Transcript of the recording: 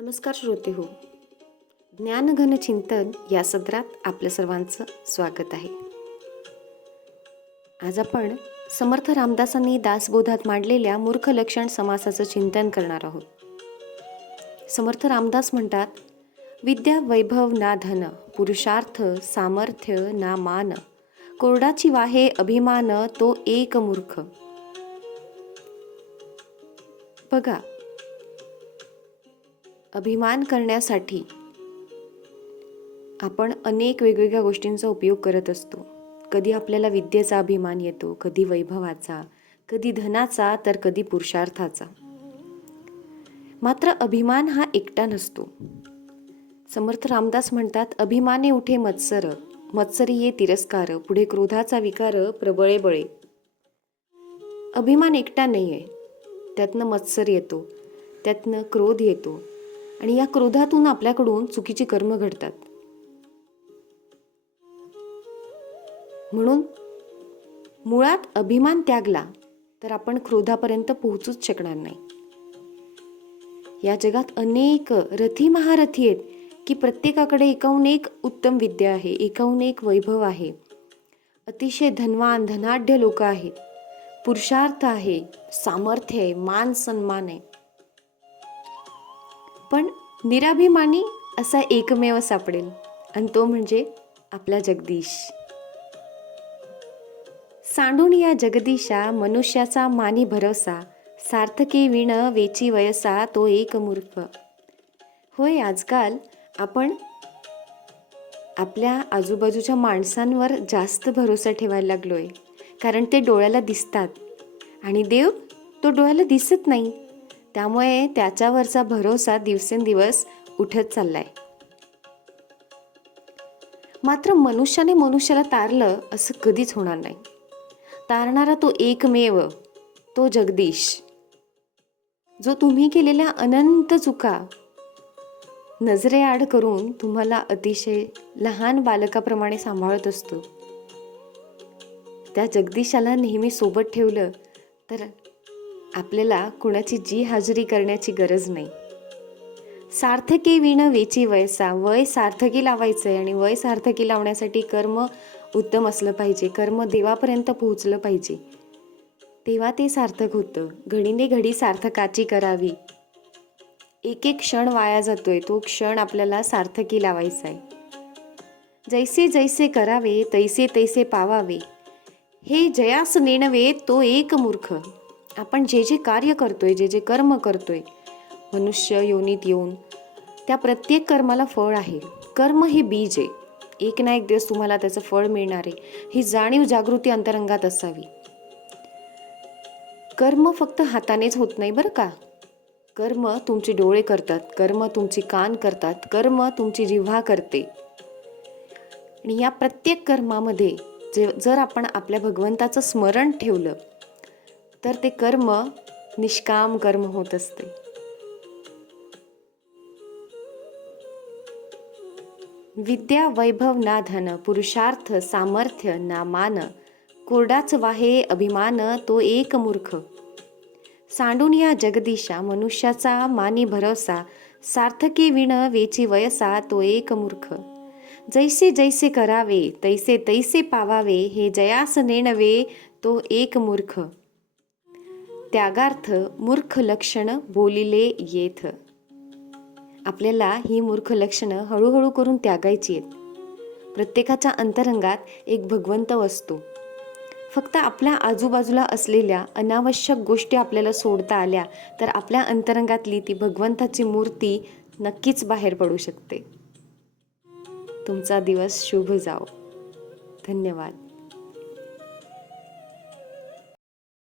नमस्कार श्रोते हो. ज्ञानघन चिंतन या सत्रात आपल्या सर्वांचं स्वागत आहे. आज आपण समर्थ रामदासांनी दासबोधात मांडलेल्या मूर्ख लक्षण समासाचं चिंतन करणार आहोत. समर्थ रामदास म्हणतात, विद्या वैभव ना धन, पुरुषार्थ सामर्थ्य ना मान, कोरडाची वाहे अभिमान तो एक मूर्ख. बघा, अभिमान करण्यासाठी आपण अनेक वेगवेगळ्या गोष्टींचा उपयोग करत असतो. कधी आपल्याला विद्येचा अभिमान येतो, कधी वैभवाचा, कधी धनाचा, तर कधी पुरुषार्थाचा. मात्र अभिमान हा एकटा नसतो. समर्थ रामदास म्हणतात, अभिमाने उठे मत्सर, मत्सरी ये तिरस्कार, पुढे क्रोधाचा विकार प्रबळे बळे. अभिमान एकटा नाही आहे. त्यातनं मत्सर येतो, त्यातनं क्रोध येतो आणि या क्रोधातून आपल्याकडून चुकीची कर्म घडतात. म्हणून मुळात अभिमान त्यागला तर आपण क्रोधापर्यंत पोहोचूच शकणार नाही. या जगात अनेक रथी महारथी आहेत की प्रत्येकाकडे एकाहून एक उत्तम विद्या आहे, एकाहून एक वैभव आहे, अतिशय धनवान धनाढ्य लोक आहेत, पुरुषार्थ आहे, सामर्थ्य आहे, मान सन्मान आहे. पण निराभिमानी असा एकमेव सापडेल आणि तो म्हणजे आपला जगदीश. सांडून या जगदीशा मनुष्याचा मानी भरोसा, सार्थकी विण वेची वयसा तो एक मूर्ख. होय, आजकाल आपण आपल्या आजूबाजूच्या माणसांवर जास्त भरोसा ठेवायला लागलोय, कारण ते डोळ्याला दिसतात आणि देव तो डोळ्याला दिसत नाही. त्यामुळे त्याच्यावरचा भरोसा दिवसेंदिवस उठत चाललाय. मात्र मनुष्याने मनुष्याला तारलं असं कधीच होणार नाही. तारणारा तो एकमेव, तो जगदीश, जो तुम्ही केलेल्या अनंत चुका नजरेआड करून तुम्हाला अतिशय लहान बालकाप्रमाणे सांभाळत असतो. त्या जगदीशाला नेहमी सोबत ठेवलं तर आपल्याला कुणाची जी हाजरी करण्याची गरज नाही. सार्थकी विण वेची वयसा, वय सार्थकी लावायचंय आणि वय सार्थकी लावण्यासाठी कर्म उत्तम असलं पाहिजे, कर्म देवापर्यंत पोहोचलं पाहिजे, तेव्हा ते सार्थक होतं. घडीने घडी सार्थकाची करावी. एक एक क्षण वाया जातोय, तो क्षण आपल्याला सार्थकी लावायचा आहे. जैसे जैसे करावे तैसे तैसे पावावे, हे जयास नेणवे तो एक मूर्ख. आपण जे जे कार्य करतोय, जे जे कर्म करतोय मनुष्य योनीत येऊन, त्या प्रत्येक कर्माला फळ आहे. कर्म हे बीज आहे. एक ना एक दिवस तुम्हाला त्याचं फळ मिळणार आहे, ही जाणीव जागृती अंतरंगात असावी. कर्म फक्त हातानेच होत नाही बरं का. कर्म तुमचे डोळे करतात, कर्म तुमची कान करतात, कर्म तुमची जिव्हा करते. आणि या प्रत्येक कर्मामध्ये जर आपण आपल्या भगवंताचं स्मरण ठेवलं तर ते कर्म निष्काम कर्म होत असते. विद्या वैभव ना धन, पुरुषार्थ सामर्थ्य ना मान, कोरडाच वाहे अभिमान तो एक मूर्ख. सांडून या जगदीशा मनुष्याचा मानी भरोसा, सार्थकी विण वेची वयसा तो एक मूर्ख. जैसे जैसे करावे तैसे तैसे पावावे, हे जयास नेणवे तो एक मूर्ख. त्यागार्थ मूर्ख लक्षण बोलिले येथ. आपल्याला ही मूर्ख लक्षणं हळूहळू करून त्यागायची आहेत. प्रत्येकाच्या अंतरंगात एक भगवंत असतो. फक्त आपल्या आजूबाजूला असलेल्या अनावश्यक गोष्टी आपल्याला सोडता आल्या तर आपल्या अंतरंगातली ती भगवंताची मूर्ती नक्कीच बाहेर पडू शकते. तुमचा दिवस शुभ जाओ. धन्यवाद.